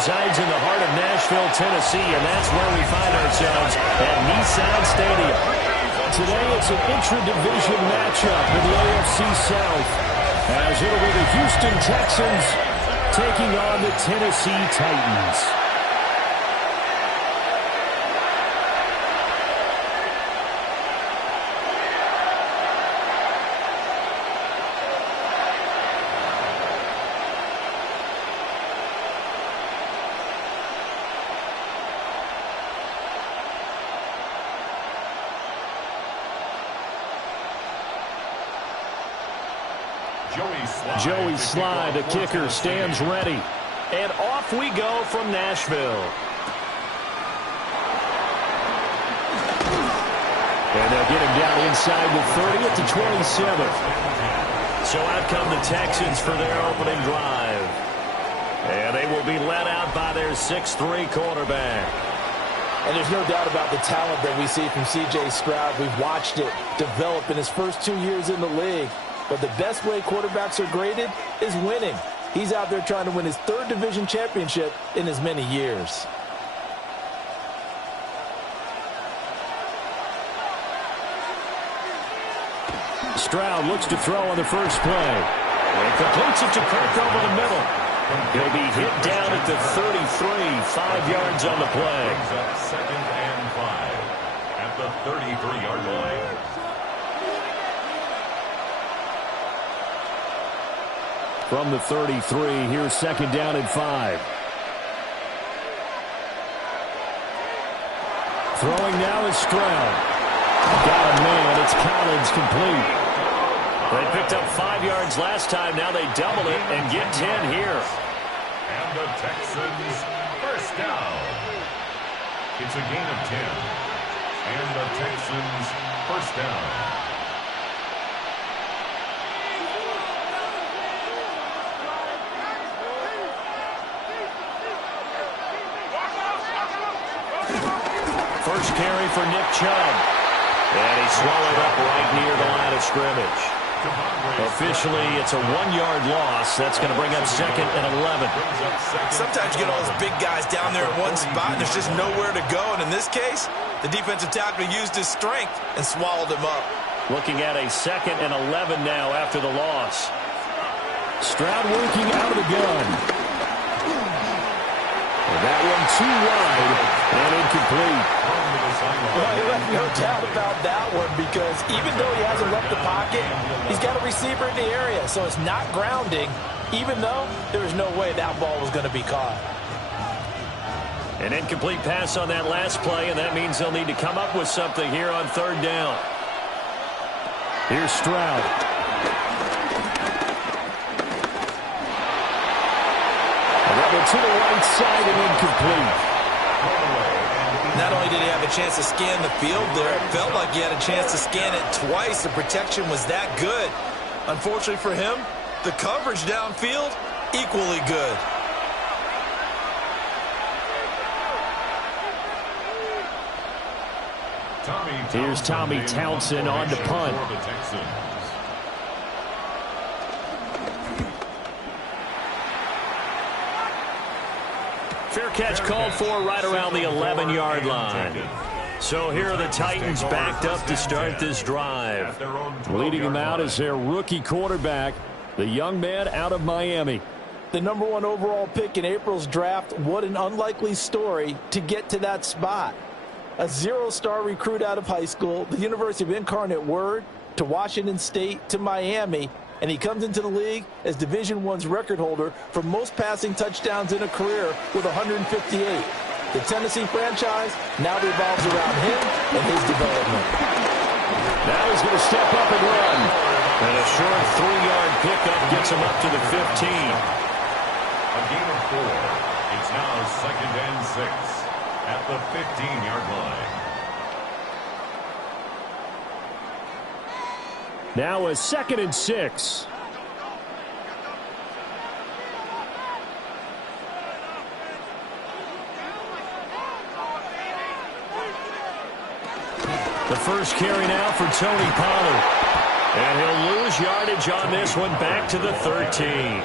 resides in the heart of Nashville, Tennessee, and that's where we find ourselves at Nissan Stadium. Today it's an intra-division matchup in the AFC South, as it'll be the Houston Texans taking on the Tennessee Titans. Joey Slye, the kicker, stands ready. And off we go from Nashville. And they'll get him down inside the 30 at the 27. So out come the Texans for their opening drive. And they will be led out by their 6'3" quarterback. And there's no doubt about the talent that we see from C.J. Stroud. We've watched it develop in his first 2 years in the league. But the best way quarterbacks are graded is winning. He's out there trying to win his third division championship in as many years. Stroud looks to throw on the first play. And completes it to Kirk over the middle. He'll be hit down at the 33, 5 yards on the play. Brings up 2nd and 5 at the 33-yard line. From the 33, here's 2nd down and 5. Throwing now is Stroud. Got a man. It's Collins, complete. They picked up 5 yards last time. Now they double it and get 10 here. And the Texans first down. It's a gain of 10. And the Texans first down. First carry for Nick Chubb. And he's swallowed up right near the line of scrimmage. Officially, it's a 1-yard loss. That's going to bring up 2nd and 11. Sometimes you get all those big guys down there in one spot, and there's just nowhere to go. And in this case, the defensive tackle used his strength and swallowed him up. Looking at a 2nd and 11 now after the loss. Stroud working out of the gun. That one too wide and incomplete. Well, you left no doubt about that one, because even though he hasn't left the pocket, he's got a receiver in the area, so it's not grounding, even though there was no way that ball was going to be caught. An incomplete pass on that last play, and that means they'll need to come up with something here on 3rd down. Here's Stroud. To the right side and incomplete. Not only did he have a chance to scan the field there, it felt like he had a chance to scan it twice. The protection was that good. Unfortunately for him, the coverage downfield, equally good. Here's Tommy Townsend on to punt. Fair catch called for right around the 11-yard line. So here are the Titans backed up to start this drive. Leading them out is their rookie quarterback, the young man out of Miami. The #1 overall pick in April's draft. What an unlikely story to get to that spot. A 0-star recruit out of high school, the University of Incarnate Word, to Washington State, to Miami. And he comes into the league as Division I's record holder for most passing touchdowns in a career with 158. The Tennessee franchise now revolves around him and his development. Now he's going to step up and run. And a short 3-yard pickup gets him up to the 15. A gain of 4. It's now 2nd and 6 at the 15-yard line. Now a 2nd and 6. The first carry now for Tony Pollard. And he'll lose yardage on this one back to the 13.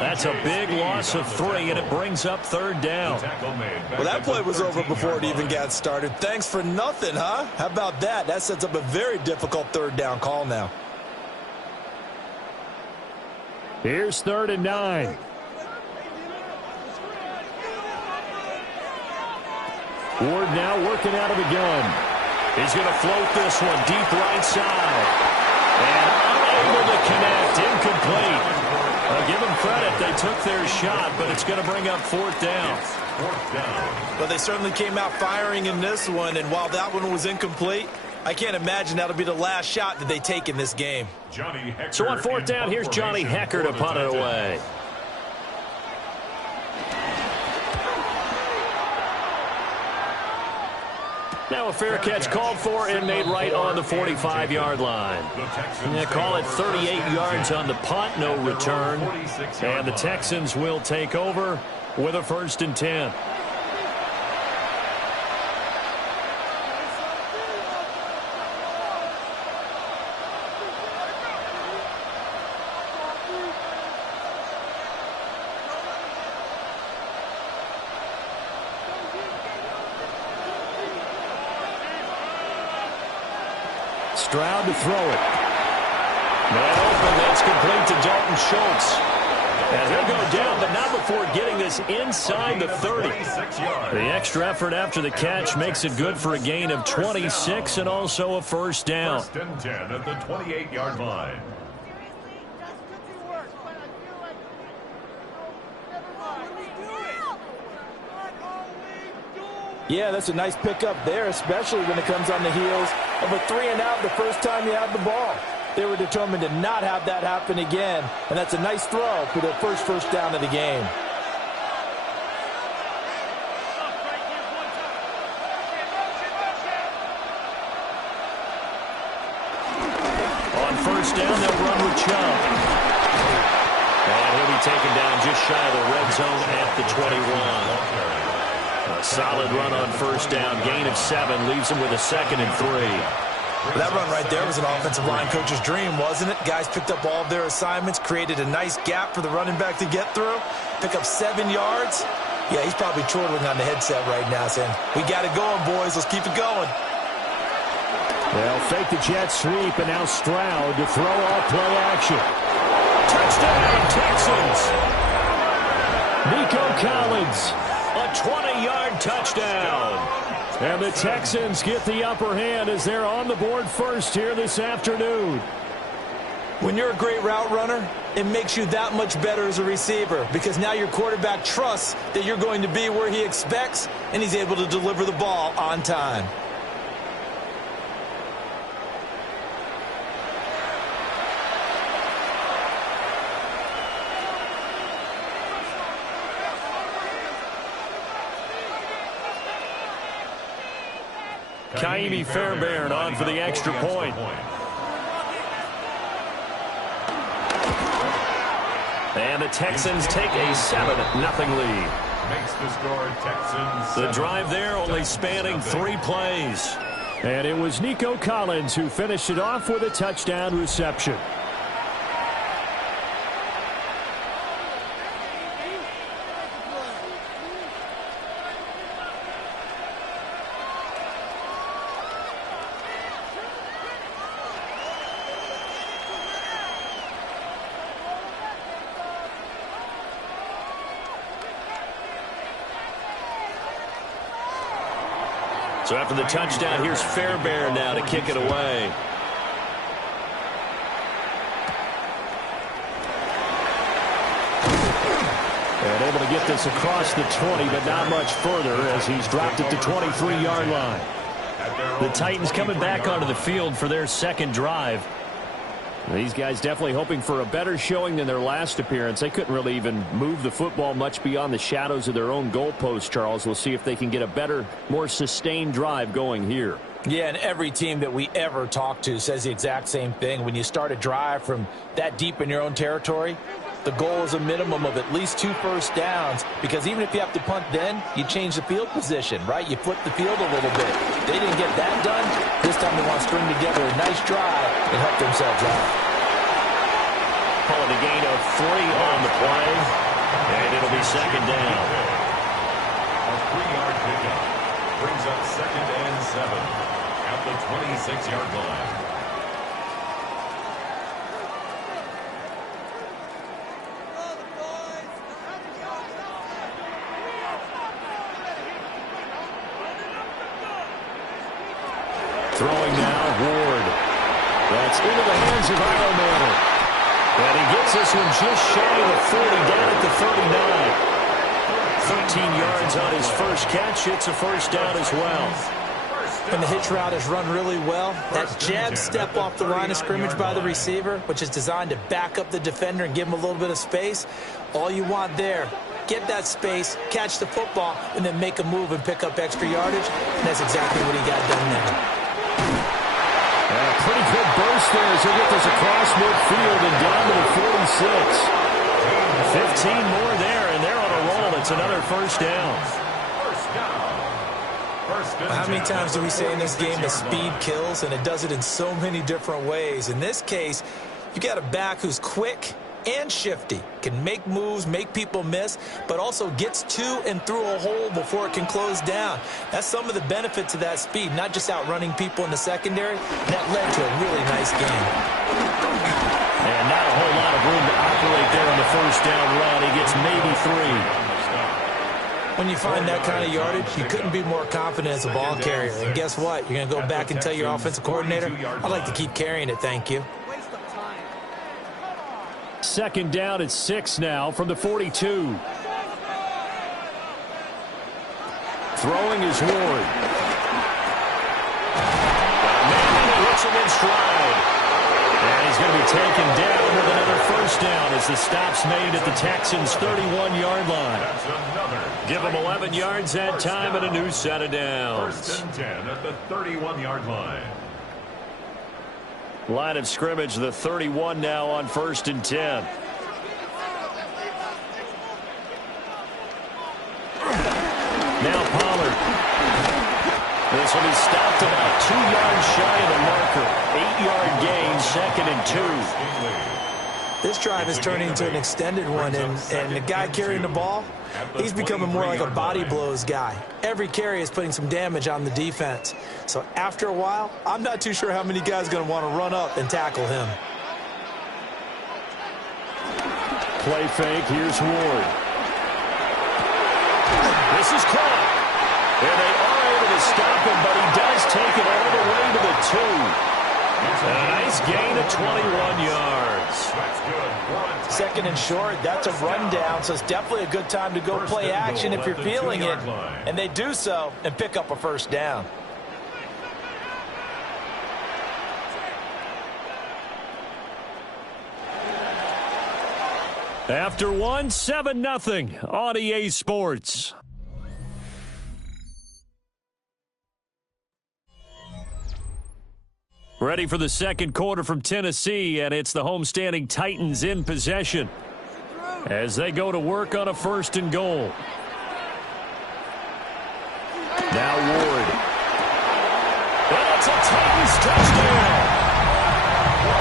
That's a big loss of 3, and it brings up 3rd down. Well, that play was over before it even got started. Thanks for nothing, huh? How about that? That sets up a very difficult 3rd down call now. Here's 3rd and 9. Ward now working out of the gun. He's going to float this one deep right side. And unable to connect. Incomplete. I'll give them credit. They took their shot, but it's going to bring up 4th down. Well, they certainly came out firing in this one, and while that one was incomplete, I can't imagine that'll be the last shot that they take in this game. So on 4th down, here's Johnny Hecker to punt it away. Now a fair catch called for and made right on the 45-yard line. They call it 38 yards on the punt, no return. And the Texans will take over with a 1st and 10. Stroud to throw it. Man open, that's complete to Dalton Schultz. And he'll go down, but not before getting this inside the 30. The extra effort after the catch makes it good for a gain of 26 and also a 1st down. 1st and 10 at the 28-yard line. Yeah, that's a nice pickup there, especially when it comes on the heels of a 3-and-out the first time you have the ball. They were determined to not have that happen again, and that's a nice throw for their first down of the game. On 1st down, they'll run with Chubb. And he'll be taken down just shy of the red zone at the 21. A solid run on 1st down. Gain of 7 leaves him with a 2nd and 3. Well, that run right there was an offensive line coach's dream, wasn't it? Guys picked up all of their assignments, created a nice gap for the running back to get through, pick up 7 yards. Yeah, he's probably chortling on the headset right now saying, we got it going, boys. Let's keep it going. They'll fake the jet sweep, and now Stroud to throw off play action. Touchdown, Texans! Nico Collins. A 20-yard touchdown. And the Texans get the upper hand as they're on the board first here this afternoon. When you're a great route runner, it makes you that much better as a receiver because now your quarterback trusts that you're going to be where he expects, and he's able to deliver the ball on time. Kaimi Fairbairn on for the extra point. And the Texans take a 7-0 lead. Makes the score Texans. The drive there only spanning 3 plays. And it was Nico Collins who finished it off with a touchdown reception. So after the touchdown, here's Fairbairn now to kick it away. And able to get this across the 20, but not much further as he's dropped it to 23-yard line. The Titans coming back onto the field for their 2nd drive. These guys definitely hoping for a better showing than their last appearance. They couldn't really even move the football much beyond the shadows of their own goalpost, Charles. We'll see if they can get a better, more sustained drive going here. Yeah, and every team that we ever talk to says the exact same thing. When you start a drive from that deep in your own territory, the goal is a minimum of at least 2 first downs, because even if you have to punt then, you change the field position, right? You flip the field a little bit. They didn't get that done. This time they want to string together a nice drive and help themselves out. calling a gain of 3 on the play, and it'll be second down. A 3-yard pickup brings up 2nd and 7 at the 26-yard line. Throwing now, Ward. That's into the hands of Ironman. And he gets this one just shy of the 40, down at the 39. 13 yards on his first catch. It's a first down as well. And the hitch route is run really well. That jab step off the line of scrimmage by the receiver, which is designed to back up the defender and give him a little bit of space. All you want there, get that space, catch the football, and then make a move and pick up extra yardage. And that's exactly what he got done there. Pretty good burst there as he gets this across midfield and down to the 46. 15 more there, and they're on a roll. It's another first down. How many times do we say in this game that speed kills, and it does it in so many different ways? In this case, you got a back who's quick and shifty, can make moves, make people miss, but also gets to and through a hole before it can close down. That's some of the benefits of that speed, not just outrunning people in the secondary. That led to a really nice game. And not a whole lot of room to operate there on the first down run. He gets maybe 3. When you find that kind of yardage, you couldn't be more confident as a ball carrier. And guess what? You're going to go back and tell your offensive coordinator, I'd like to keep carrying it, thank you. Second down at 6 now from the 42. Throwing is Ward. Man hits him in stride. And he's going to be taken down with another first down as the stop's made at the Texans' 31-yard line. Give them 11 yards that time and a new set of downs. First and 10 at the 31-yard line. Line of scrimmage, the 31 now on 1st and 10. Now Pollard. This will be stopped about 2 yards shy of the marker. 8-yard gain, 2nd and 2. This drive is turning into an extended one, and the guy carrying the ball, he's becoming more like a body blows guy. Every carry is putting some damage on the defense. So after a while, I'm not too sure how many guys are going to want to run up and tackle him. Play fake, here's Ward. This is caught. And they are able to stop him, but he does take it all the way to the 2. A nice gain of 21 yards. Second and short, that's a rundown, so it's definitely a good time to go play action if you're feeling it. And they do so and pick up a first down. After 1, 7-0 on EA Sports. Ready for the second quarter from Tennessee, and it's the homestanding Titans in possession as they go to work on a 1st and goal. Now Ward. And it's a Titans touchdown.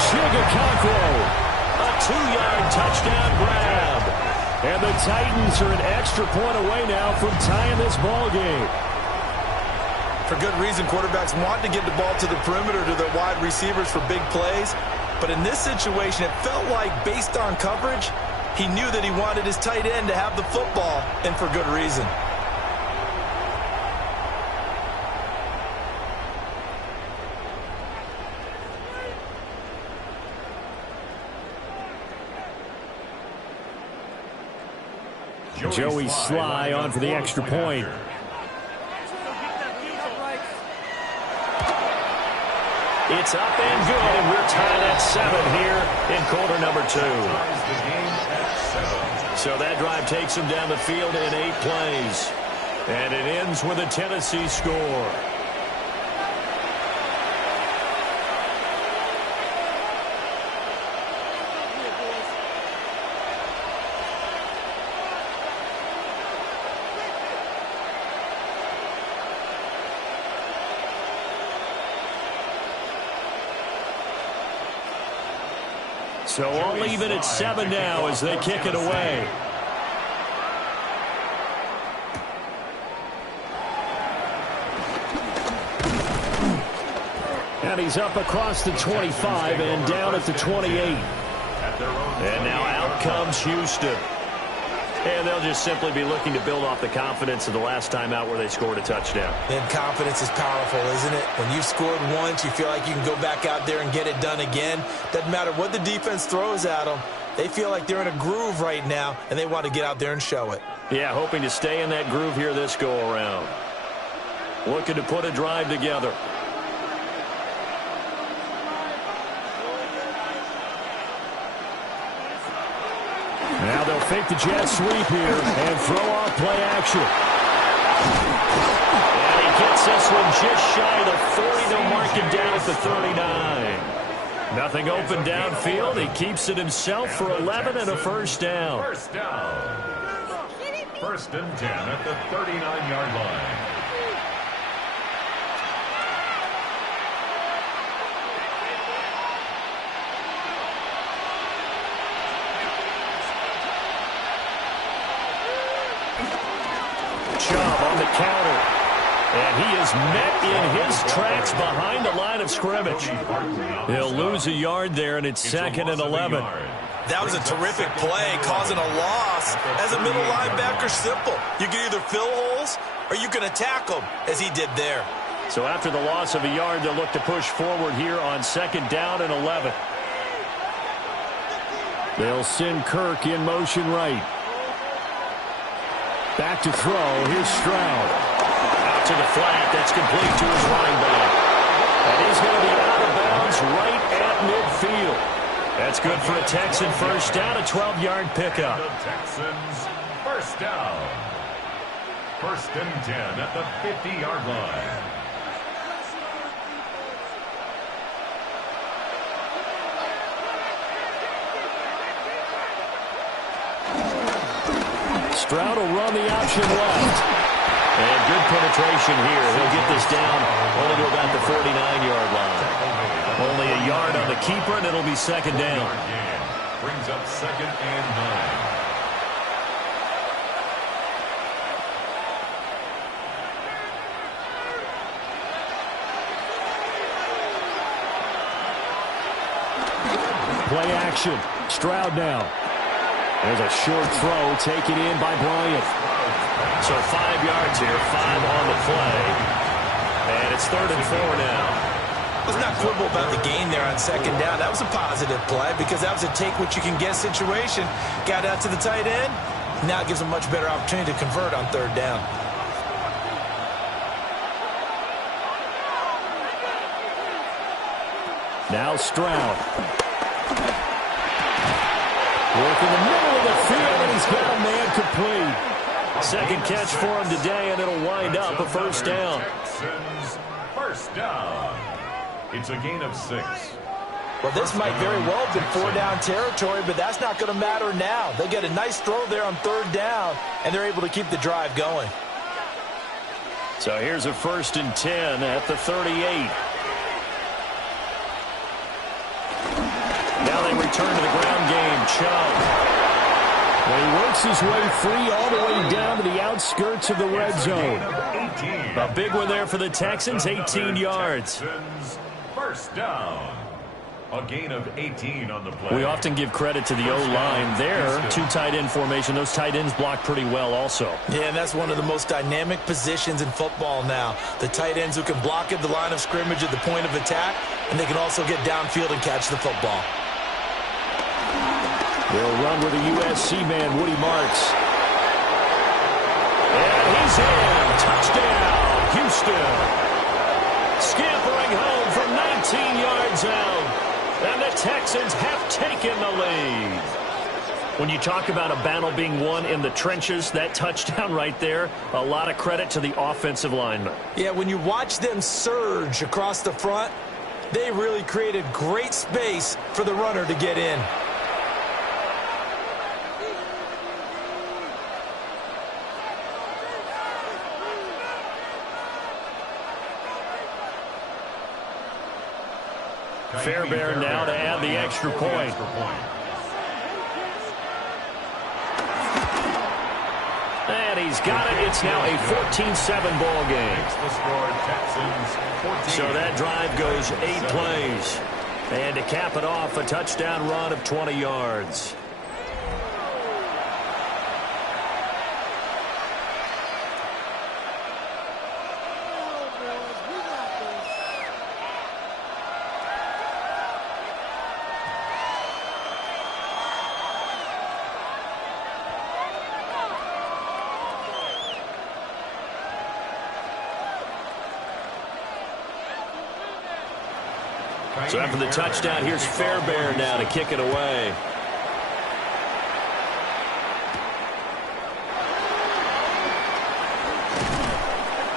Chigakonkwo, a 2-yard touchdown grab. And the Titans are an extra point away now from tying this ball game. For good reason, quarterbacks want to get the ball to the perimeter to their wide receivers for big plays. But in this situation, it felt like based on coverage, he knew that he wanted his tight end to have the football, and for good reason. Joey Sly on for the extra point. It's up and good, and we're tied at 7 here in quarter number 2. So that drive takes them down the field in 8 plays. And it ends with a Tennessee score. So all even at 7 now as they kick it away. And he's up across the 25 and down at the 28. And now out comes Houston. And they'll just simply be looking to build off the confidence of the last time out where they scored a touchdown. And confidence is powerful, isn't it? When you've scored once, you feel like you can go back out there and get it done again. Doesn't matter what the defense throws at them. They feel like they're in a groove right now, and they want to get out there and show it. Yeah, hoping to stay in that groove here this go-around. Looking to put a drive together. Now they'll fake the jet sweep here and throw off play action. And he gets this one just shy of the 40. They'll mark him down at the 39. Nothing open downfield. He keeps it himself for 11 and a first down. First down. First and 10 at the 39-yard line. Chubb on the counter. And he is met in his tracks behind the line of scrimmage. He'll lose a yard there, and it's second and 11. That was a terrific play, causing a loss. As a middle linebacker, simple. You can either fill holes or you can attack them, as he did there. So after the loss of a yard, they'll look to push forward here on second down and 11. They'll send Kirk in motion right. Back to throw. Here's Stroud. Out to the flat. That's complete to his running back. And he's going to be out of bounds right at midfield. That's good for a Texan first down, a 12-yard pickup. The Texans first down. First and 10 at the 50-yard line. Stroud will run the option left. And good penetration here. He'll get this down only to about the 49-yard line. Only a yard on the keeper, and it'll be second down. Brings up second and 9. Play action. Stroud now. There's a short throw taken in by Bryant. So 5 yards here, 5 on the play. And it's third and 4 now. Let's not quibble about the gain there on second down. That was a positive play because that was a take-what-you-can-get situation. Got out to the tight end. Now it gives them a much better opportunity to convert on third down. Now Stroud. Work in the middle of the field, and he's got a man complete. Second catch for him today, and it'll wind up a first down. Texans first down. It's a gain of 6. Well, this might very well have been 4-down territory, but that's not going to matter now. They get a nice throw there on third down, and they're able to keep the drive going. So here's a first and 10 at the 38. Now they return to the ground game. Chubb. Well, he works his way free all the way down to the outskirts of the red zone. A big one there for the Texans, 18 yards. Texans first down. A gain of 18 on the play. We often give credit to the O-line there. 2 tight end formation. Those tight ends block pretty well also. Yeah, and that's one of the most dynamic positions in football now. The tight ends who can block at the line of scrimmage at the point of attack, and they can also get downfield and catch the football. They'll run with a USC man, Woody Marks. And he's in. Touchdown, Houston. Scampering home from 19 yards out. And the Texans have taken the lead. When you talk about a battle being won in the trenches, that touchdown right there, a lot of credit to the offensive linemen. Yeah, when you watch them surge across the front, they really created great space for the runner to get in. Fairbairn now to add the extra point. And he's got it. It's now a 14-7 ball game. So that drive goes 8 plays. And to cap it off, a touchdown run of 20 yards. So after the touchdown, here's Fairbairn now to kick it away.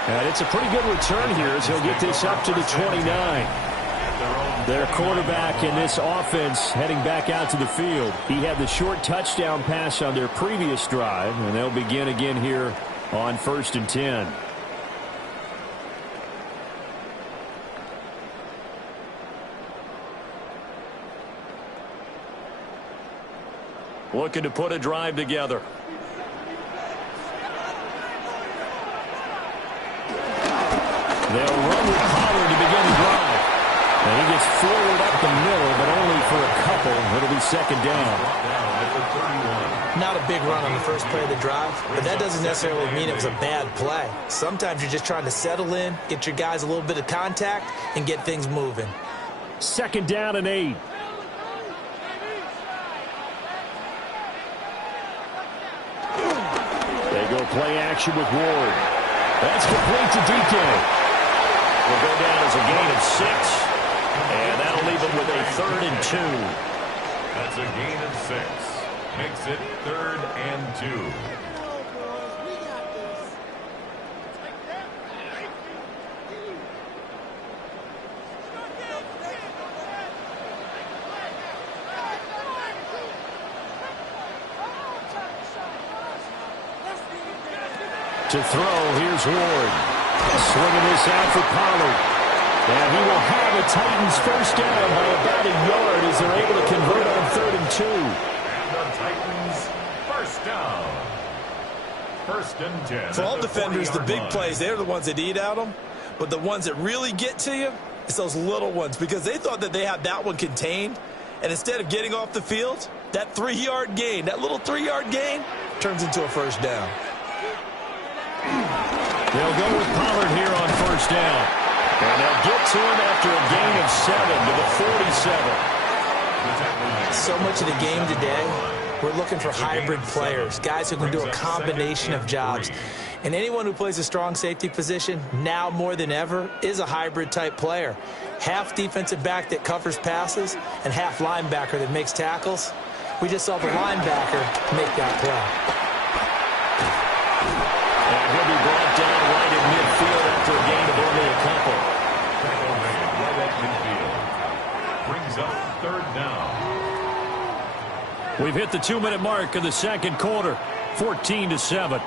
And it's a pretty good return here as he'll get this up to the 29. Their quarterback in this offense heading back out to the field. He had the short touchdown pass on their previous drive, and they'll begin again here on 1st and 10. Looking to put a drive together. They'll run with Pollard to begin the drive. And he gets forward up the middle, but only for a couple. It'll be 2nd down. Not a big run on the first play of the drive, but that doesn't necessarily mean it was a bad play. Sometimes you're just trying to settle in, get your guys a little bit of contact, and get things moving. 2nd down and 8. Go play action with Ward. That's complete to DK. Will go down as a gain of 6. And that'll leave him with a 3rd and 2. That's a gain of 6. Makes it 3rd and 2. To throw, here's Ward. Swinging this out for Pollard. And he will have a Titans first down by about a yard as they're able to convert on 3rd and 2. And the Titans first down. 1st and 10. For all defenders, the big plays, they're the ones that eat at them. But the ones that really get to you, it's those little ones. Because they thought that they had that one contained. And instead of getting off the field, that 3-yard gain, that little 3-yard gain, turns into a first down. They'll go with Pollard here on 1st down. And they'll get to him after a gain of 7 to the 47. So much of the game today, we're looking for hybrid players, guys who can do a combination of jobs. And anyone who plays a strong safety position, now more than ever, is a hybrid type player. Half defensive back that covers passes and half linebacker that makes tackles. We just saw the linebacker make that play. And he'll be brought down right in midfield after a gain of only a couple. Right at midfield. Brings up 3rd down. We've hit the 2-minute mark of the 2nd quarter. 14-7.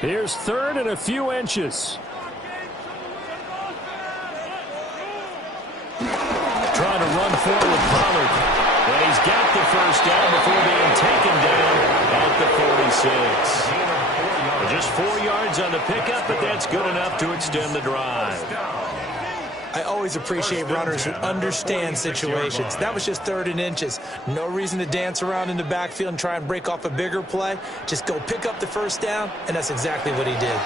Here's 3rd and a few inches. Trying to run forward with Pollard. And he's got the first down before being taken down at the 46. Just 4 yards on the pickup, but that's good enough to extend the drive. I always appreciate runners who understand situations. That was just 3rd and inches. No reason to dance around in the backfield and try and break off a bigger play. Just go pick up the first down, and that's exactly what he did.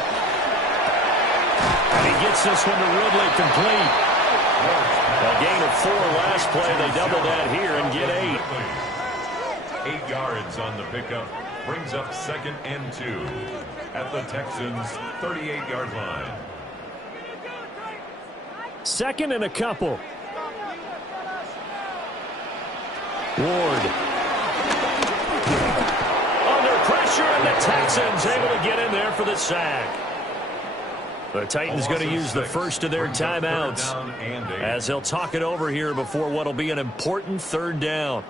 And he gets this one to Ridley complete. A gain of 4 last play. They double that here and get 8. 8 yards on the pickup. Brings up 2nd and 2 at the Texans' 38-yard line. 2nd and a couple. Ward. Under pressure, and the Texans able to get in there for the sack. The Titans going to use the first of their timeouts as they'll talk it over here before what will be an important 3rd down.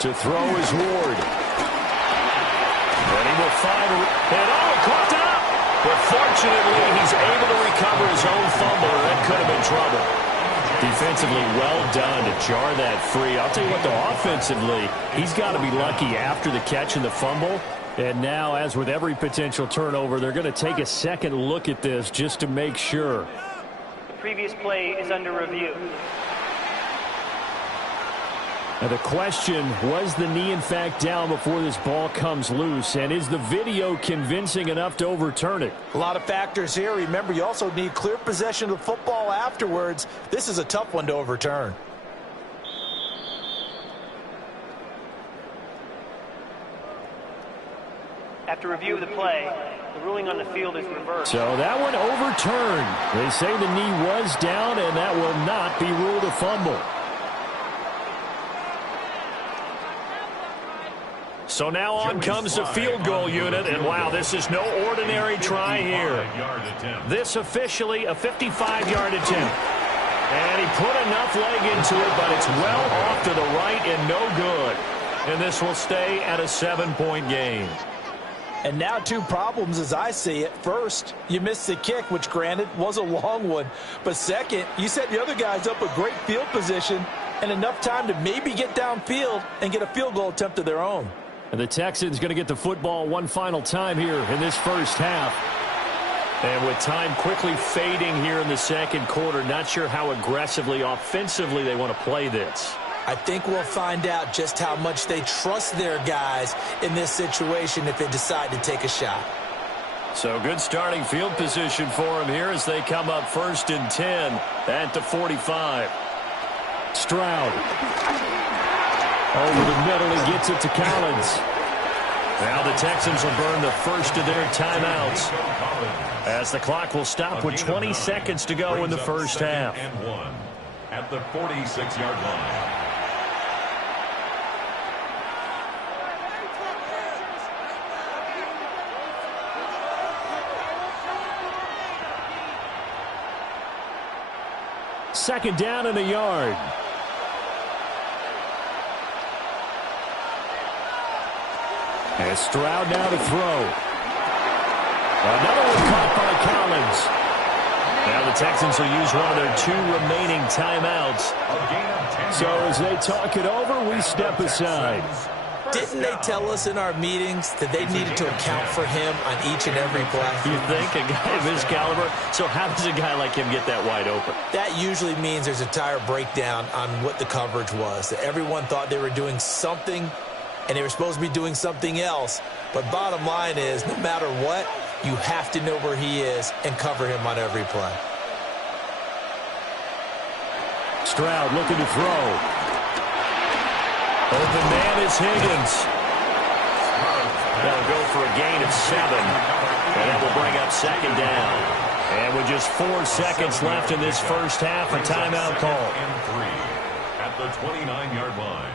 To throw is Ward. And he will find it. And he caught it up. But fortunately, he's able to recover his own fumble, or that could have been trouble. Defensively, well done to jar that free. I'll tell you what, though, offensively, he's got to be lucky after the catch and the fumble. And now, as with every potential turnover, they're going to take a second look at this just to make sure. The previous play is under review. Now the question, was the knee in fact down before this ball comes loose? And is the video convincing enough to overturn it? A lot of factors here. Remember, you also need clear possession of the football afterwards. This is a tough one to overturn. After review of the play, the ruling on the field is reversed. So that one overturned. They say the knee was down, and that will not be ruled a fumble. So now on comes the field goal unit, and wow, this is no ordinary try here. This officially a 55-yard attempt. And he put enough leg into it, but it's well off to the right and no good. And this will stay at a 7-point game. And now two problems as I see it. First, you missed the kick, which granted was a long one. But second, you set the other guys up with great field position and enough time to maybe get downfield and get a field goal attempt of their own. And the Texans going to get the football one final time here in this first half. And with time quickly fading here in the second quarter, not sure how aggressively, offensively they want to play this. I think we'll find out just how much they trust their guys in this situation if they decide to take a shot. So good starting field position for them here as they come up 1st and 10 at the 45. Stroud. Over the middle, he gets it to Collins. Now the Texans will burn the first of their timeouts as the clock will stop with 20 seconds to go in the first half. And 1 at the 46-yard line. Second down and a yard. And Stroud now to throw. Another one caught by Collins. Now the Texans will use one of their 2 remaining timeouts. So as they talk it over, we step aside. Didn't they tell us in our meetings that they needed to account for him on each and every play? You think? A guy of his caliber? So how does a guy like him get that wide open? That usually means there's a entire breakdown on what the coverage was. That everyone thought they were doing something, and they were supposed to be doing something else. But bottom line is, no matter what, you have to know where he is and cover him on every play. Stroud looking to throw. Open man is Higgins. That'll go for a gain of 7. And that will bring up second down. And with just 4 seconds left in this first half, a timeout call. And 3 at the 29-yard line.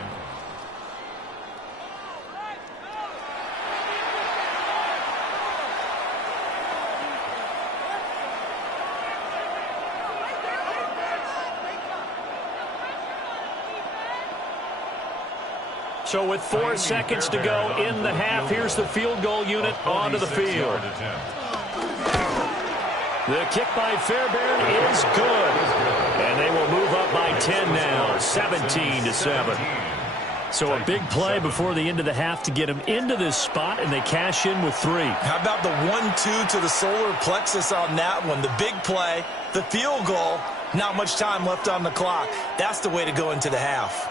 So with 4 seconds to go in the half, here's the field goal unit onto the field. The kick by Fairbairn is good. And they will move up by 10 now, 17-7. So a big play before the end of the half to get them into this spot, and they cash in with 3. How about the 1-2 to the solar plexus on that one? The big play, the field goal, not much time left on the clock. That's the way to go into the half.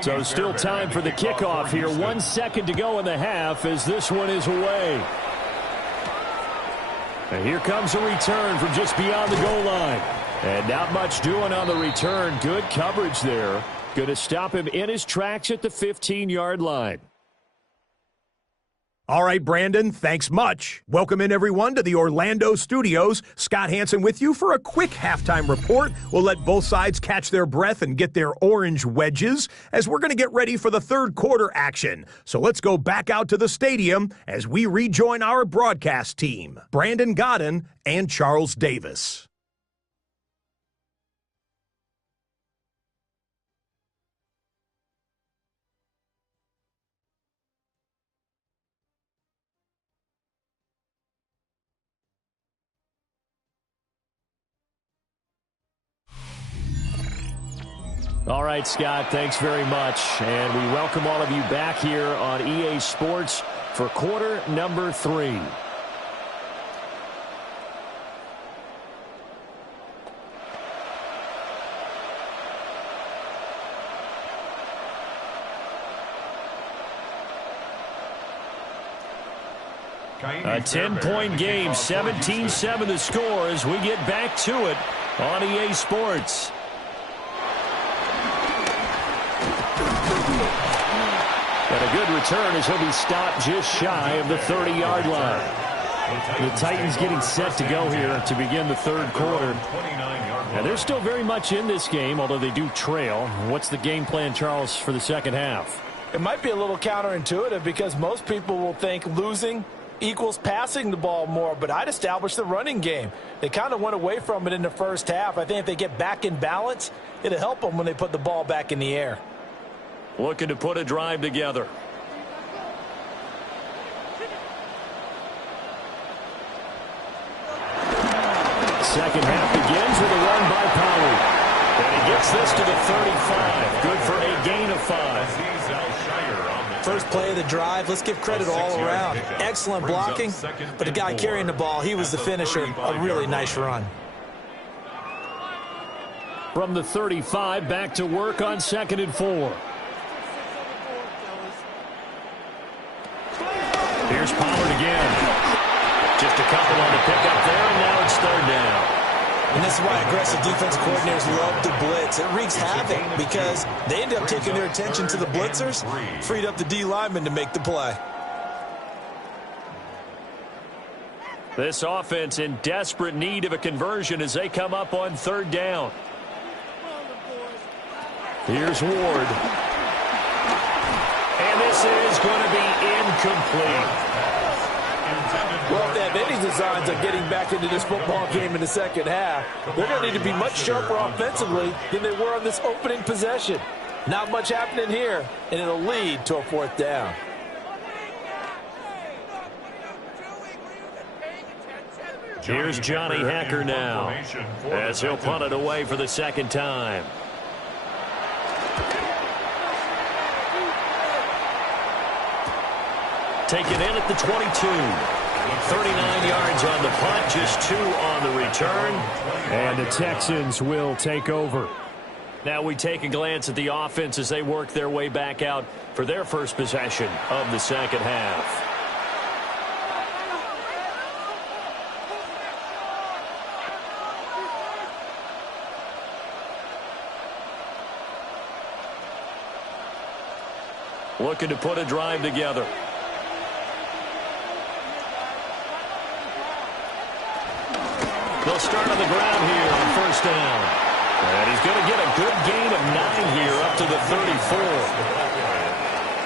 So still time for the kickoff here. 1 second to go in the half as this one is away. And here comes a return from just beyond the goal line. And not much doing on the return. Good coverage there. Going to stop him in his tracks at the 15-yard line. All right, Brandon, thanks much. Welcome in, everyone, to the Orlando studios. Scott Hansen with you for a quick halftime report. We'll let both sides catch their breath and get their orange wedges as we're going to get ready for the third quarter action. So let's go back out to the stadium as we rejoin our broadcast team, Brandon Godden and Charles Davis. All right, Scott, thanks very much. And we welcome all of you back here on EA Sports for quarter number 3. A 10-point game, 17-7 the score as we get back to it on EA Sports. And a good return as he'll be stopped just shy of the 30-yard line. The Titans getting set to go here to begin the third quarter. And they're still very much in this game, although they do trail. What's the game plan, Charles, for the second half? It might be a little counterintuitive because most people will think losing equals passing the ball more, but I'd establish the running game. They kind of went away from it in the first half. I think if they get back in balance, it'll help them when they put the ball back in the air. Looking to put a drive together. Second half begins with a run by Pollard. And he gets this to the 35. Good for a gain of 5. First play of the drive, let's give credit all around. Excellent blocking, but the guy carrying the ball, he was the finisher. A really nice run. From the 35, back to work on 2nd and 4. Here's Pollard again. Just a couple on the pickup there, and now it's 3rd down. And this is why aggressive defensive coordinators love to blitz. It wreaks havoc because they end up taking their attention to the blitzers, freed up the D lineman to make the play. This offense in desperate need of a conversion as they come up on 3rd down. Here's Ward. And this is going to be incomplete. Well, if they have any designs on getting back into this football game in the second half, they're going to need to be much sharper offensively than they were on this opening possession. Not much happening here, and it'll lead to a 4th down. Here's Johnny Hacker now as he'll punt it away for the 2nd time. Taken in at the 22. 39 yards on the punt, just 2 on the return. And the Texans will take over. Now we take a glance at the offense as they work their way back out for their first possession of the second half. Looking to put a drive together. They'll start on the ground here on 1st down. And he's going to get a good gain of 9 here up to the 34.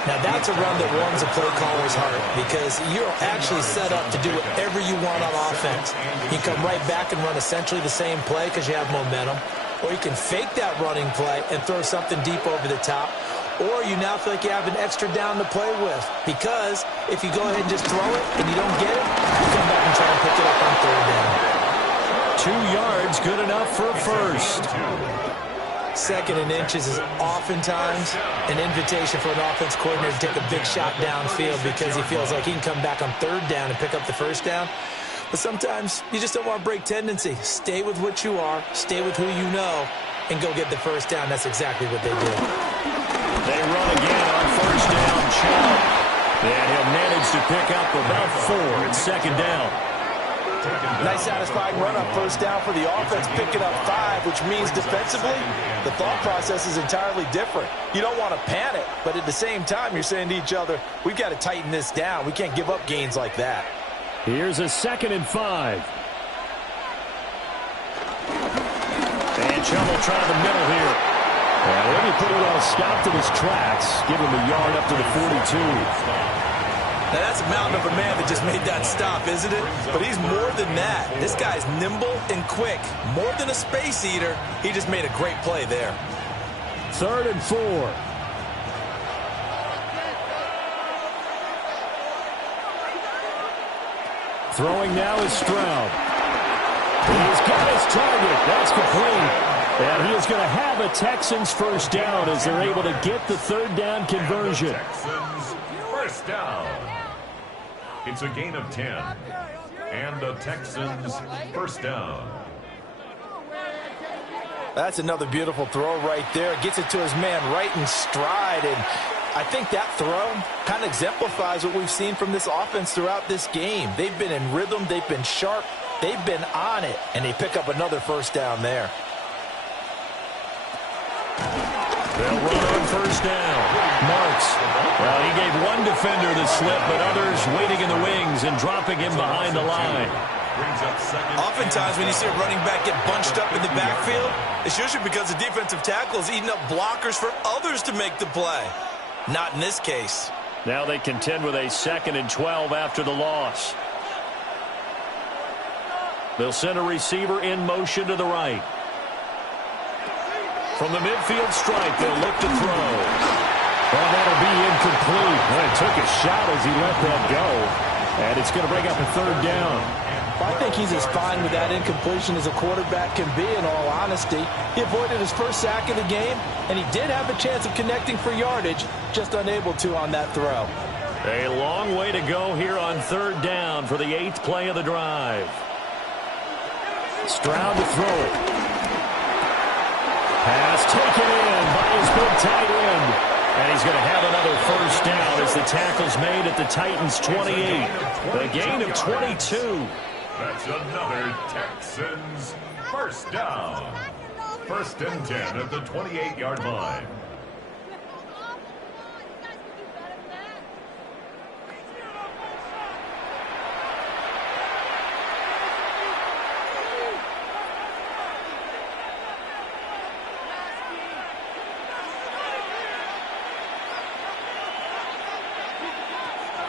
Now that's a run that warms a play caller's heart because you're actually set up to do whatever you want on offense. You come right back and run essentially the same play because you have momentum. Or you can fake that running play and throw something deep over the top. Or you now feel like you have an extra down to play with because if you go ahead and just throw it and you don't get it, you come back and try and pick it up on 3rd down. 2 yards, good enough for a first. 2nd and inches is oftentimes an invitation for an offense coordinator to take a big shot downfield because he feels like he can come back on 3rd down and pick up the 1st down. But sometimes you just don't want to break tendency. Stay with what you are, stay with who you know, and go get the 1st down. That's exactly what they did. They run again on 1st down, Chubb. And he'll manage to pick up about 4 at 2nd down. Nice satisfying run on first down for the offense, picking up 5, which means defensively, the thought process is entirely different. You don't want to panic, but at the same time, you're saying to each other, we've got to tighten this down. We can't give up gains like that. Here's a 2nd and 5. And Chubb will try the middle here. And he'll be pretty well stopped in his tracks. Give him a yard up to the 42. Now, that's a mountain of a man that just made that stop, isn't it? But he's more than that. This guy's nimble and quick. More than a space eater. He just made a great play there. 3rd and 4. Throwing now is Stroud. He's got his target. That's complete. And he is going to have a Texans first down as they're able to get the 3rd down conversion. Texans first down. It's a gain of 10. And the Texans first down. That's another beautiful throw right there. Gets it to his man right in stride. And I think that throw kind of exemplifies what we've seen from this offense throughout this game. They've been in rhythm. They've been sharp. They've been on it. And they pick up another first down there. They'll run on first down. Marks. Well, he gave one defender the slip, but others waiting in the wings and dropping him behind the line. Oftentimes when you see a running back get bunched up in the backfield, it's usually because the defensive tackle is eating up blockers for others to make the play. Not in this case. Now they contend with a 2nd and 12 after the loss. They'll send a receiver in motion to the right. From the midfield stripe, they'll look to throw. Well, that'll be incomplete. Well, he took a shot as he let that go. And it's going to bring up a 3rd down. I think he's as fine with that incompletion as a quarterback can be, in all honesty. He avoided his first sack of the game, and he did have a chance of connecting for yardage, just unable to on that throw. A long way to go here on 3rd down for the 8th play of the drive. Stroud to throw it. Pass taken in by his big tight end. And he's going to have another first down as the tackle's made at the Titans' 28. A gain of 22. That's another Texans first down. 1st and 10 at the 28-yard line.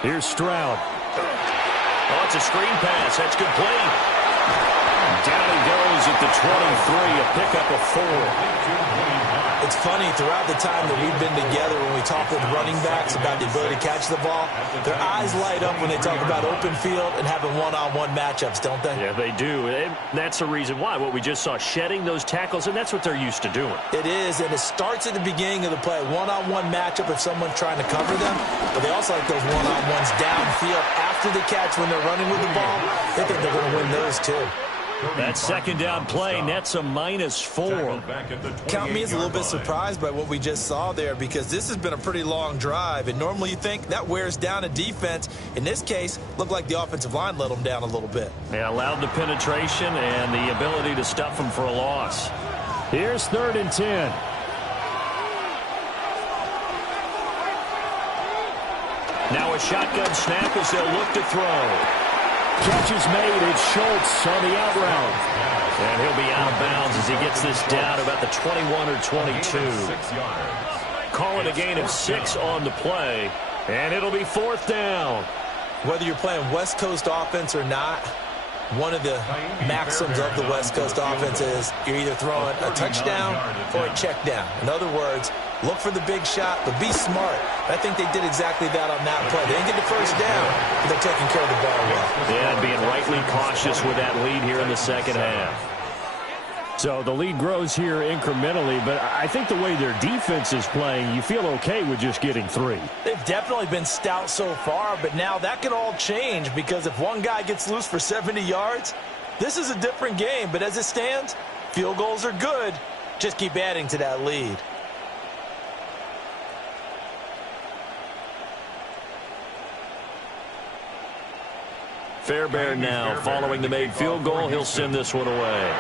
Here's Stroud. Oh, it's a screen pass. That's complete. Down he goes at the 23, a pickup of 4. It's funny, throughout the time that we've been together, when we talk with running backs about the ability to catch the ball, their eyes light up when they talk about open field and having one-on-one matchups, don't they? Yeah, they do. And that's the reason why. What we just saw, shedding those tackles, and that's what they're used to doing. It is, and it starts at the beginning of the play. One-on-one matchup if someone's trying to cover them, but they also like those one-on-ones downfield after the catch when they're running with the ball. They think they're going to win those, too. That 2nd down play nets a -4. Count me as a little bit surprised by what we just saw there, because this has been a pretty long drive, and normally you think that wears down a defense. In this case, looked like the offensive line let them down a little bit. They allowed the penetration and the ability to stuff them for a loss. Here's 3rd and 10. Now a shotgun snap as they'll look to throw. Catch is made. It's Schultz on the out route. And he'll be out of bounds as he gets this down about the 21 or 22. Call it a gain of 6 on the play. And it'll be 4th down. Whether you're playing West Coast offense or not, one of the maxims of the West Coast offense is you're either throwing a touchdown or a check down. In other words, look for the big shot, but be smart. I think they did exactly that on that play. They didn't get the first down, but they're taking care of the ball well. Yeah, and being rightly cautious with that lead here in the 2nd half. So the lead grows here incrementally, but I think the way their defense is playing, you feel okay with just getting 3. They've definitely been stout so far, but now that could all change, because if one guy gets loose for 70 yards, this is a different game. But as it stands, field goals are good. Just keep adding to that lead. Fairbairn now following the made field goal. He'll send this one away.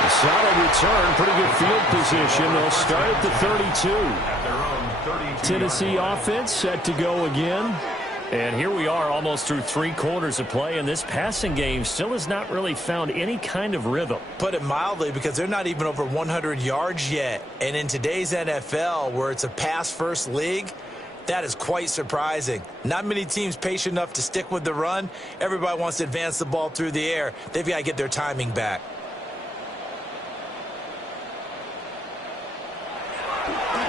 A solid return. Pretty good field position. They'll start at the 32. Tennessee offense set to go again. And here we are almost through 3 quarters of play, and this passing game still has not really found any kind of rhythm. Put it mildly, because they're not even over 100 yards yet. And in today's NFL, where it's a pass-first league, that is quite surprising. Not many teams patient enough to stick with the run. Everybody wants to advance the ball through the air. They've got to get their timing back.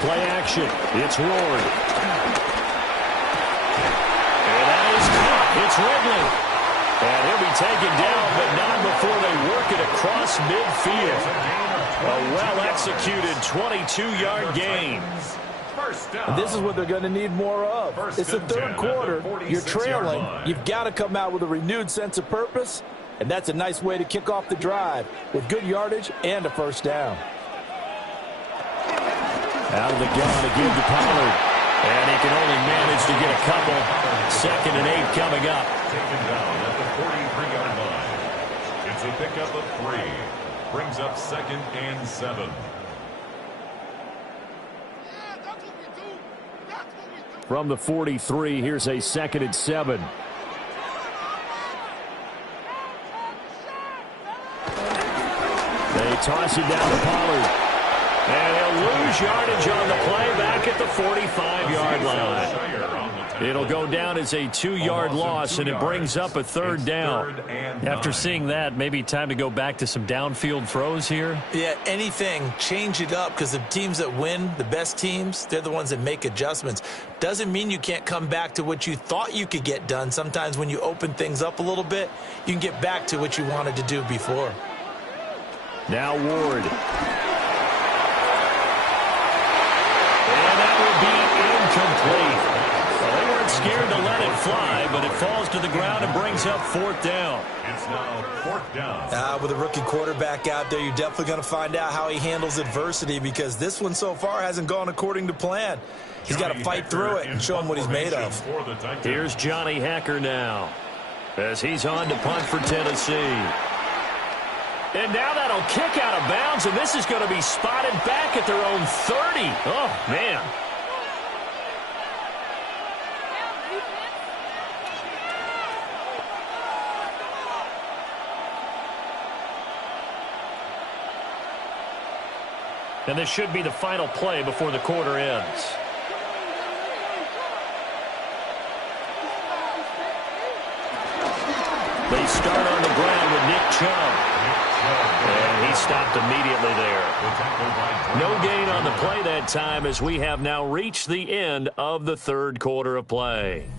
Play action. It's Ward. It's Ridley. And he'll be taken down, but not before they work it across midfield. A well-executed 22-yard gain. And this is what they're going to need more of. It's the third quarter. You're trailing. You've got to come out with a renewed sense of purpose, and that's a nice way to kick off the drive with good yardage and a first down. Out of the gun again to Pollard. And he can only manage to get a couple. 2nd and 8 coming up. Taken down at the 43-yard line. It's a pickup of 3. Brings up 2nd and 7. From the 43, here's a 2nd and 7. They toss it down to Pollard. And he'll lose yardage on the play back at the 45-yard line. It'll go down as a 2-yard loss, and it brings up a 3rd down. After seeing that, maybe time to go back to some downfield throws here. Yeah, anything, change it up, because the teams that win, the best teams, they're the ones that make adjustments. Doesn't mean you can't come back to what you thought you could get done. Sometimes when you open things up a little bit, you can get back to what you wanted to do before. Now Ward. And that will be incomplete. Well, they weren't scared to let it fly, but it falls to the ground and brings up 4th down. It's now 4th down. With a rookie quarterback out there, you're definitely going to find out how he handles adversity, because this one so far hasn't gone according to plan. He's got to fight through it and show him what he's made of. Here's Johnny Hacker now as he's on to punt for Tennessee. And now that'll kick out of bounds, and this is going to be spotted back at their own 30. Oh, man. And this should be the final play before the quarter ends. They start on the ground with Nick Chubb. And he stopped immediately there. No gain on the play that time, as we have now reached the end of the 3rd quarter of play.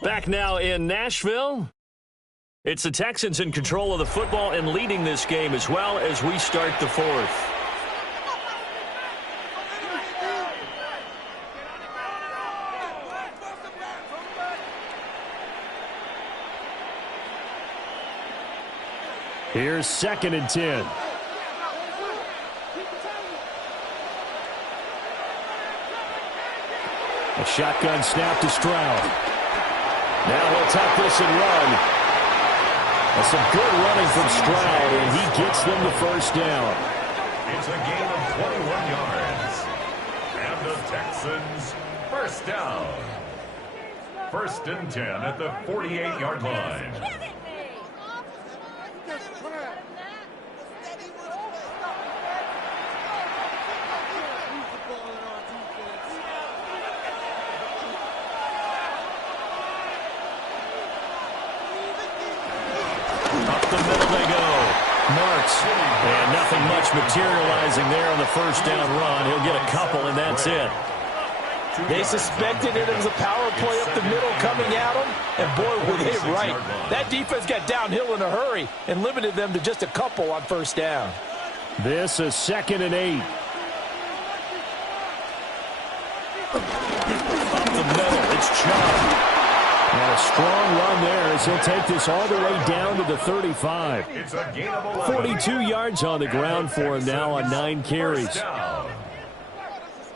Back now in Nashville. It's the Texans in control of the football and leading this game as well as we start the 4th. Here's 2nd and 10. A shotgun snap to Stroud. Now he'll tuck this and run. That's some good running from Stroud, and he gets them the 1st down. It's a gain of 21 yards. And the Texans, 1st down. 1st and 10 at the 48-yard line. The middle they go. Marks. And nothing much materializing there on the 1st down run. He'll get a couple, and that's it. They suspected it was a power play up the middle coming at them, and boy, were they right. That defense got downhill in a hurry and limited them to just a couple on 1st down. This is 2nd and 8. Up the middle, it's Chubb. And a strong run there as he'll take this all the way down to the 35. 42 yards on the ground for him now on 9 carries.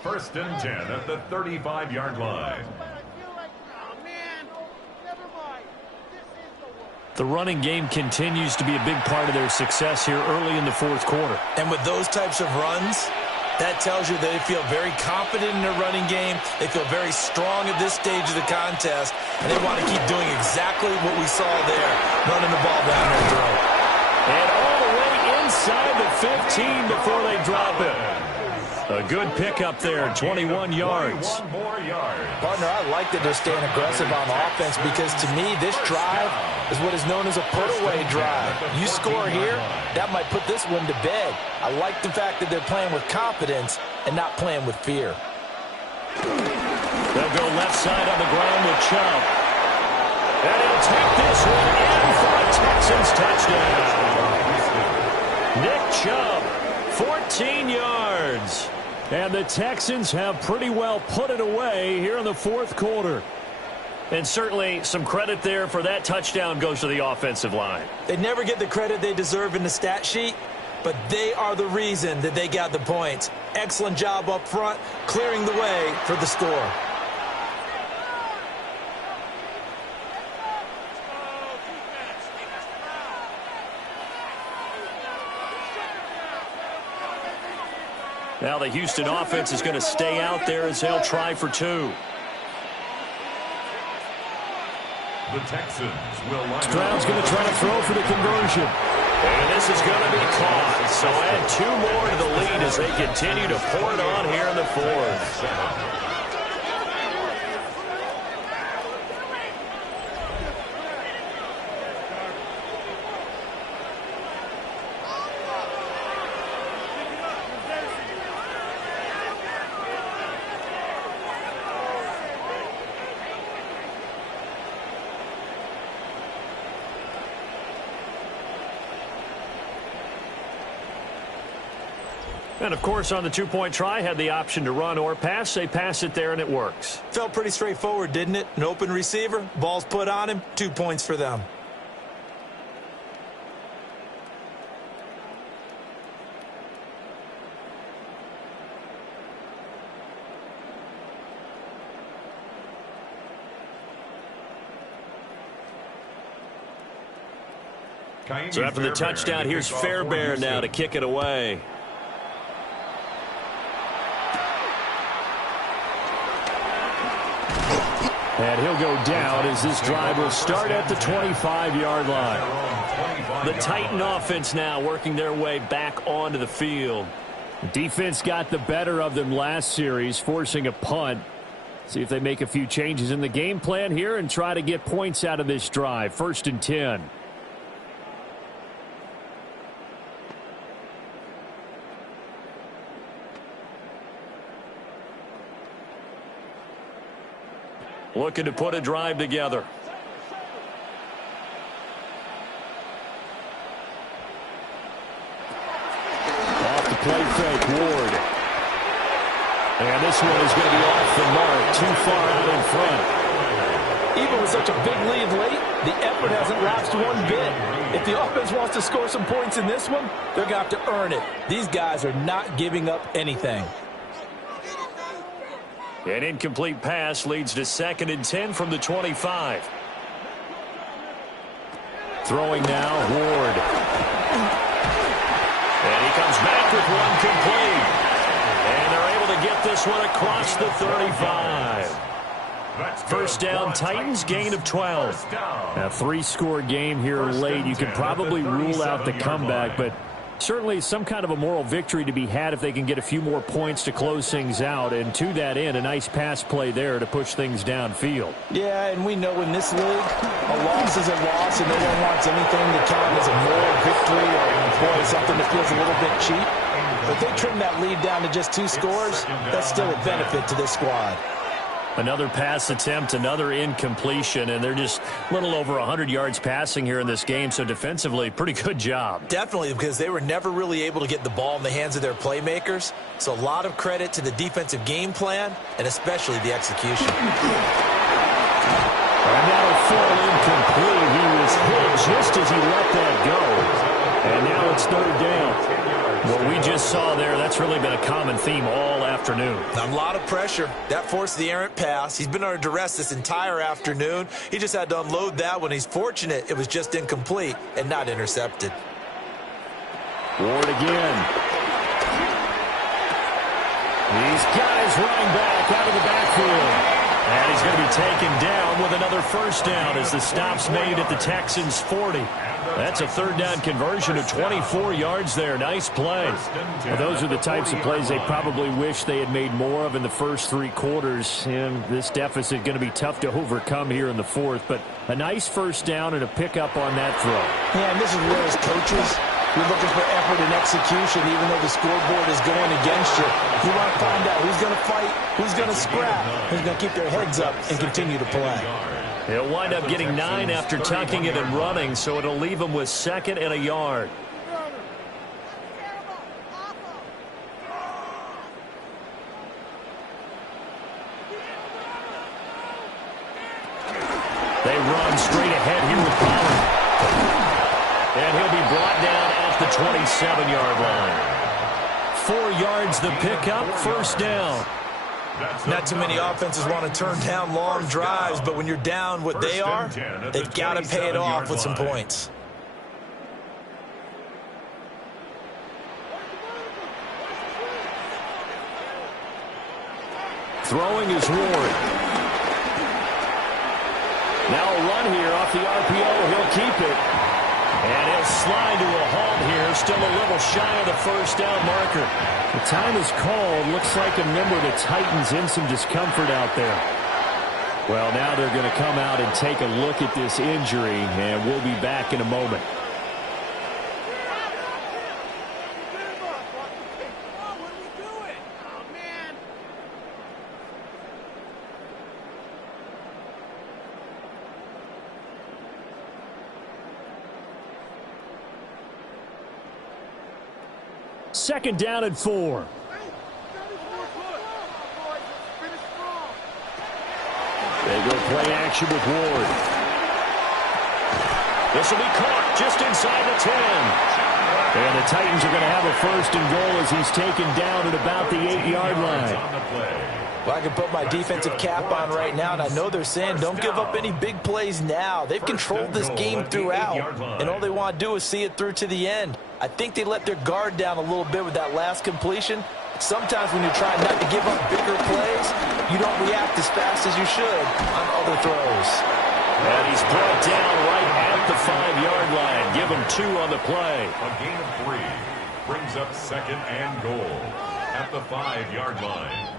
First and 10 at the 35-yard line. The running game continues to be a big part of their success here early in the 4th quarter. And with those types of runs, that tells you they feel very confident in their running game. They feel very strong at this stage of the contest, and they want to keep doing exactly what we saw there, running the ball down their throat. And all the way inside the 15 before they drop it. A good pickup there, 21 yards. 21 more yards. Partner, I like that they're staying aggressive on offense because, to me, this drive is what is known as a put-away drive. You score here, that might put this one to bed. I like the fact that they're playing with confidence and not playing with fear. They'll go left side on the ground with Chubb. And he'll take this one in for a Texans touchdown. Nick Chubb, 14 yards. And the Texans have pretty well put it away here in the 4th quarter. And certainly some credit there for that touchdown goes to the offensive line. They never get the credit they deserve in the stat sheet, but they are the reason that they got the points. Excellent job up front, clearing the way for the score. Now the Houston offense is going to stay out there as they'll try for 2. The Texans will line Stroud's going to try to throw for the conversion. And this is going to be caught. So add 2 more to the lead as they continue to pour it on here in the 4th. And, of course, on the 2-point try, had the option to run or pass. They pass it there, and it works. Felt pretty straightforward, didn't it? An open receiver, ball's put on him, 2 points for them. So after the touchdown, here's Fairbairn now to kick it away. And he'll go down as this drive will start at the 25-yard line. The Titan offense now working their way back onto the field. The defense got the better of them last series, forcing a punt. See if they make a few changes in the game plan here and try to get points out of this drive. 1st and 10. Looking to put a drive together. Off the play fake, Ward. And this one is going to be off the mark, too far out in front. Even with such a big lead late, the effort hasn't lapsed one bit. If the offense wants to score some points in this one, they're going to have to earn it. These guys are not giving up anything. An incomplete pass leads to 2nd and 10 from the 25. Throwing now, Ward. And he comes back with one complete. And they're able to get this one across the 35. First down, Titans, gain of 12. A 3-score game here late. You could probably rule out the comeback, but certainly some kind of a moral victory to be had if they can get a few more points to close things out. And to that end, a nice pass play there to push things downfield. Yeah, and we know in this league, a loss is a loss, and no one wants anything to count as a moral victory or something that feels a little bit cheap. But they trim that lead down to just 2 scores. That's still a benefit to this squad. Another pass attempt, another incompletion, and they're just a little over 100 yards passing here in this game, so defensively, pretty good job. Definitely, because they were never really able to get the ball in the hands of their playmakers, so a lot of credit to the defensive game plan and especially the execution. And that'll fall incomplete. He was hit just as he let that go, and now it's third down. What we just saw there, that's really been a common theme all afternoon. A lot of pressure. That forced the errant pass. He's been under duress this entire afternoon. He just had to unload that one. He's fortunate it was just incomplete and not intercepted. Ward again. He's got his running back out of the backfield. And he's going to be taken down with another first down as the stop's made at the Texans' 40. That's a third down conversion of 24 yards there. Nice play. Well, those are the types of plays they probably wish they had made more of in the first three quarters. And this deficit going to be tough to overcome here in the fourth. But a nice first down and a pickup on that throw. Yeah, and this is where as coaches, you're looking for effort and execution, even though the scoreboard is going against you. You want to find out who's going to fight, who's going to scrap, who's going to keep their heads up and continue to play. He'll wind up getting 9 after tucking it and running, so it'll leave him with 2nd and a yard. They run straight ahead here with Pollard. And he'll be brought down at the 27-yard line. 4 yards the pickup, first down. Not too many offenses want to turn down long drives, but when you're down what they are, they've got to pay it off with some points. Throwing is Ward. Now a run here off the RPO. He'll keep it. And he'll slide to a halt here. Still a little shy of the first down marker. The time is called. Looks like a member of the Titans in some discomfort out there. Well, now they're going to come out and take a look at this injury, and we'll be back in a moment. Second down and 4. They go play action with Ward. This will be caught just inside the 10. And the Titans are going to have a first and goal as he's taken down at about the 8-yard line. Well, I can put my defensive cap on right now, and I know they're saying don't give up any big plays now. They've controlled this game throughout, and all they want to do is see it through to the end. I think they let their guard down a little bit with that last completion. Sometimes when you're trying not to give up bigger plays, you don't react as fast as you should on other throws. And he's brought down right at the 5-yard line. Give him 2 on the play. A gain of 3 brings up second and goal at the 5-yard line.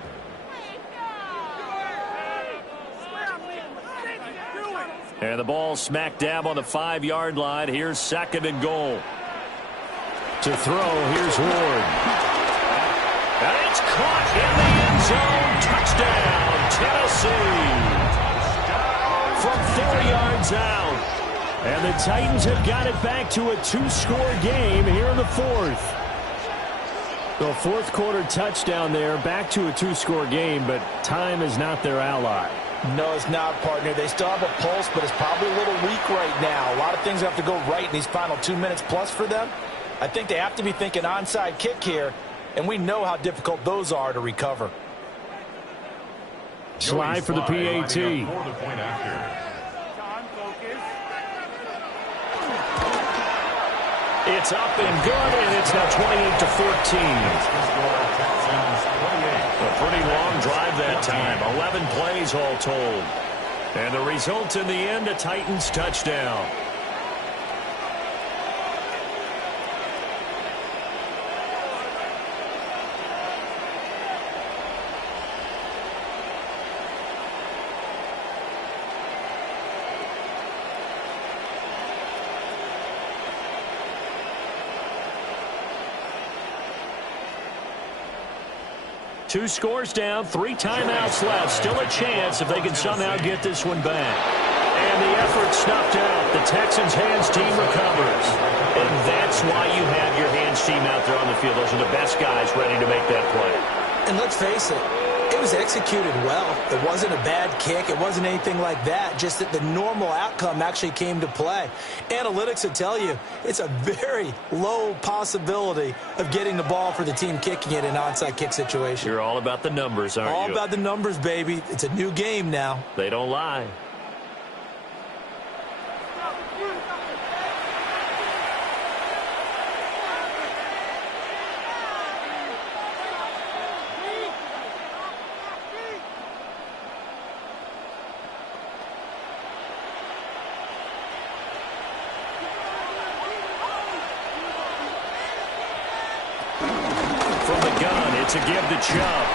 And the ball smack dab on the 5-yard line. Here's second and goal. To throw, here's Ward. And it's caught in the end zone. Touchdown, Tennessee. From 4 yards out. And the Titans have got it back to a 2-score game here in the fourth. The fourth quarter touchdown there, back to a 2-score game, but time is not their ally. No, it's not, partner. They still have a pulse, but it's probably a little weak right now. A lot of things have to go right in these final 2 minutes plus for them. I think they have to be thinking onside kick here, and we know how difficult those are to recover. Slide for the PAT. It's up and good, and it's now 28-14. A pretty long drive that time. 11 plays all told. And the result in the end, a Titans touchdown. 2 scores down, 3 timeouts left. Still a chance if they can somehow get this one back. And the effort snuffed out. The Texans' hands team recovers. And that's why you have your hands team out there on the field. Those are the best guys ready to make that play. And let's face it, it was executed well. It wasn't a bad kick. It wasn't anything like that. Just that the normal outcome actually came to play. Analytics will tell you it's a very low possibility of getting the ball for the team kicking it in an onside kick situation. You're all about the numbers, aren't you? All about the numbers, baby. It's a new game now. They don't lie. To give to Chubb.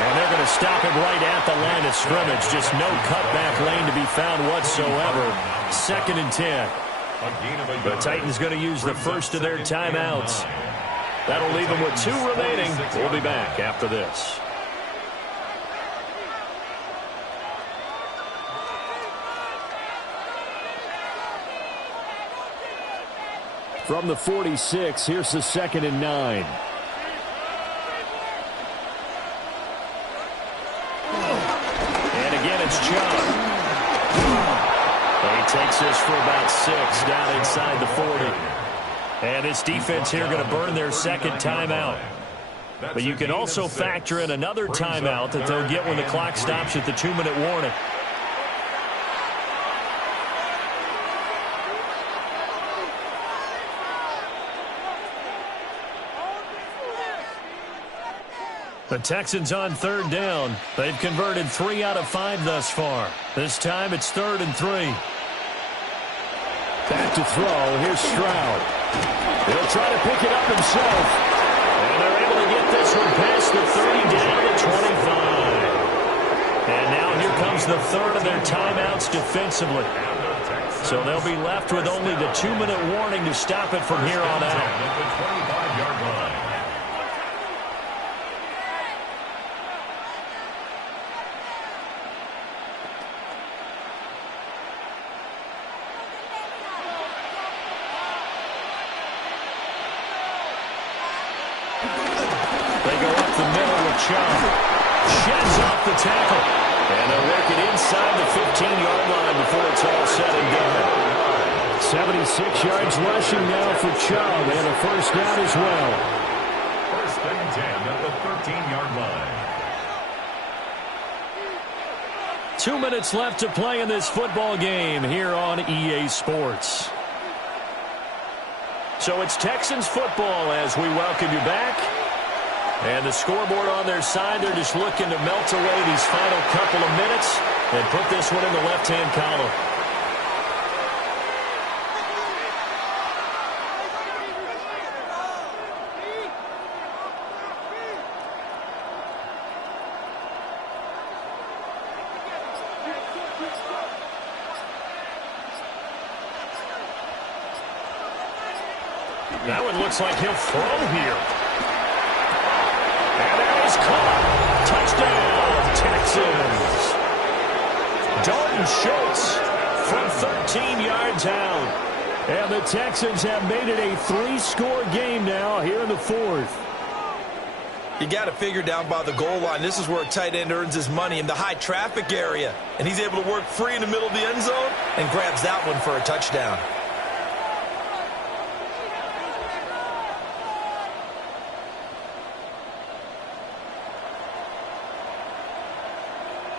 And they're going to stop him right at the line of scrimmage. Just no cutback lane to be found whatsoever. 2nd and 10. The Titans going to use the first of their timeouts. That'll leave them with 2 remaining. We'll be back after this. From the 46, here's the 2nd and 9. It's Chubb. He takes this for about 6 down inside the 40. And this defense here going to burn their 2nd timeout. But you can also factor in another timeout that they'll get when the clock stops at the 2-minute warning. The Texans on 3rd down. They've converted 3 out of 5 thus far. This time it's 3rd and 3. Back to throw. Here's Stroud. He'll try to pick it up himself. And they're able to get this one past the 30 down to 25. And now here comes the 3rd of their timeouts defensively. So they'll be left with only the 2-minute warning to stop it from here on out. Sheds off the tackle. And they'll work it inside the 15-yard line before it's all said and done. 76 yards rushing now for Chubb, and a first down as well. 1st and 10 at the 13-yard line. 2 minutes left to play in this football game here on EA Sports. So it's Texans football as we welcome you back. And the scoreboard on their side, they're just looking to melt away these final couple of minutes and put this one in the left-hand column. That one looks like he'll throw here. And there he's caught. Touchdown, Texans. Dalton Schultz from 13 yards out. And the Texans have made it a 3-score game now here in the 4th. You got to figure down by the goal line. This is where a tight end earns his money, in the high traffic area. And he's able to work free in the middle of the end zone and grabs that one for a touchdown.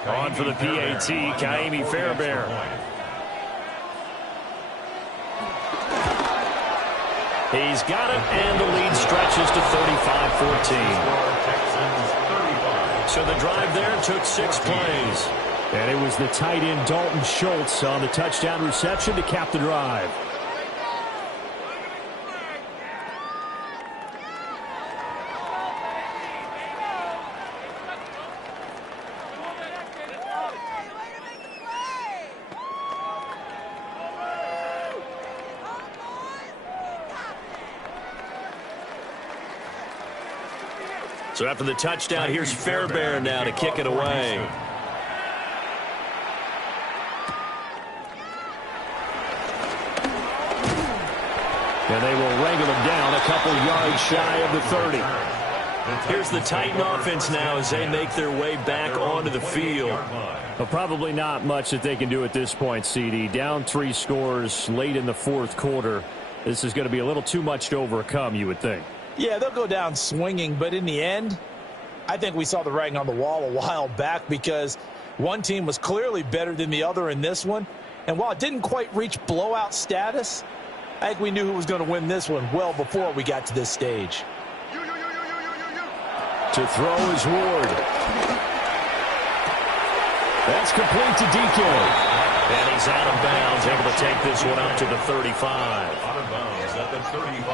On for the PAT, Kaimi Fairbairn. He's got it, and the lead stretches to 35-14. So the drive there took 6 plays. And it was the tight end Dalton Schultz on the touchdown reception to cap the drive. So after the touchdown, here's Fairbairn now to kick it away. And they will wrangle him down a couple yards shy of the 30. Here's the Titan offense now as they make their way back onto the field. Well, probably not much that they can do at this point, CD. Down 3 scores late in the fourth quarter. This is going to be a little too much to overcome, you would think. Yeah, they'll go down swinging, but in the end, I think we saw the writing on the wall a while back because one team was clearly better than the other in this one. And while it didn't quite reach blowout status, I think we knew who was going to win this one well before we got to this stage. To throw is Ward. That's complete to DK. And he's out of bounds, able to take this one up to the 35.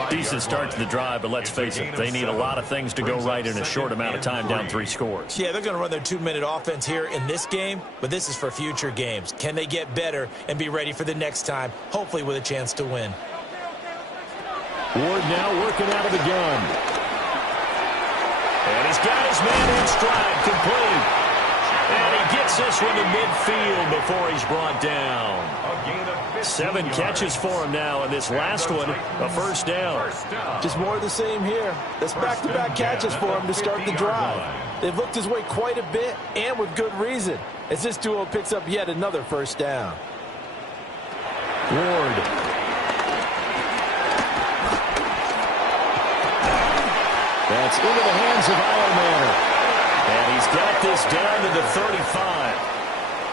Decent start to the drive, but let's face it, they need a lot of things to go right in a short amount of time, down 3 scores. Yeah, they're going to run their 2-minute offense here in this game, but this is for future games. Can they get better and be ready for the next time, hopefully with a chance to win? Ward now working out of the gun. And he's got his man in stride, complete. And he gets this one to midfield before he's brought down. 7 catches for him now, and this last one, a first down. Just more of the same here. That's back-to-back catches for him to start the drive. They've looked his way quite a bit, and with good reason, as this duo picks up yet another first down. Ward. That's into the hands of Ironman. And he's got this down to the 35.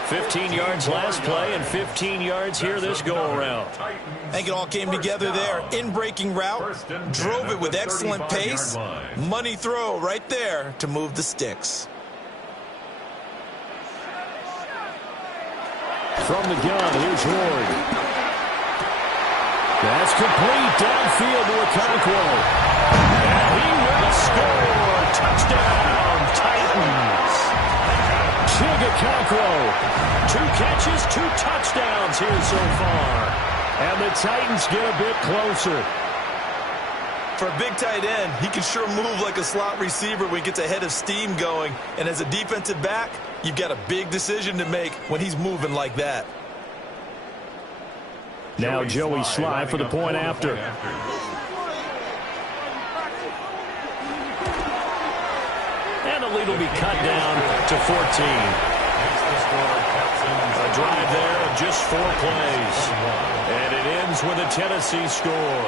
15 yards last play and 15 yards here this go-around. I think it all came together there. In-breaking route, drove it with excellent pace. Money throw right there to move the sticks. From the gun, here's Ward. That's complete downfield to Okonkwo. And he will score. Touchdown, Titans. Okonkwo. 2 catches, 2 touchdowns here so far. And the Titans get a bit closer. For a big tight end, he can sure move like a slot receiver when he gets a head of steam going. And as a defensive back, you've got a big decision to make when he's moving like that. Now Joey Sly for the point after. And the lead will be cut down to 14. A drive there of just 4 plays. And it ends with a Tennessee score.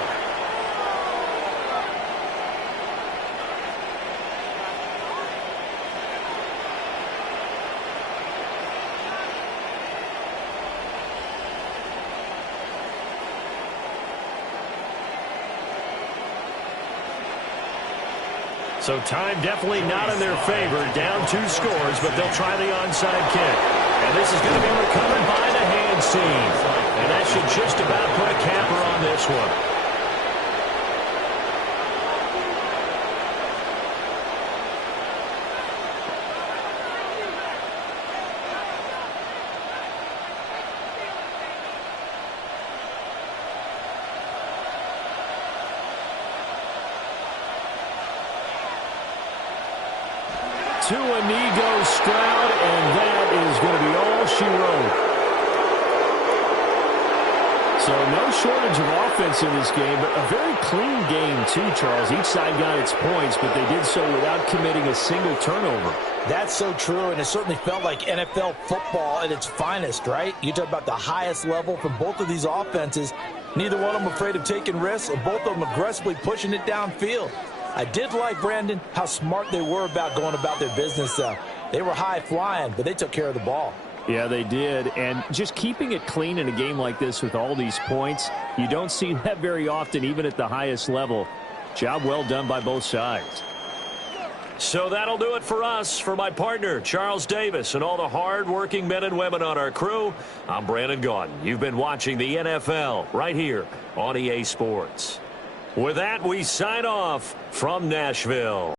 So time definitely not in their favor. Down 2 scores, but they'll try the onside kick. And this is going to be recovered by the hands team. And that should just about put a capper on this one. To Inigo Stroud, and that is going to be all she wrote. So no shortage of offense in this game, but a very clean game too, Charles. Each side got its points, but they did so without committing a single turnover. That's so true, and it certainly felt like NFL football at its finest, right? You talk about the highest level from both of these offenses. Neither one of them afraid of taking risks, and both of them aggressively pushing it downfield. I did like, Brandon, how smart they were about going about their business, though. They were high-flying, but they took care of the ball. Yeah, they did. And just keeping it clean in a game like this with all these points, you don't see that very often, even at the highest level. Job well done by both sides. So that'll do it for us. For my partner, Charles Davis, and all the hard-working men and women on our crew, I'm Brandon Gaudin. You've been watching the NFL right here on EA Sports. With that, we sign off from Nashville.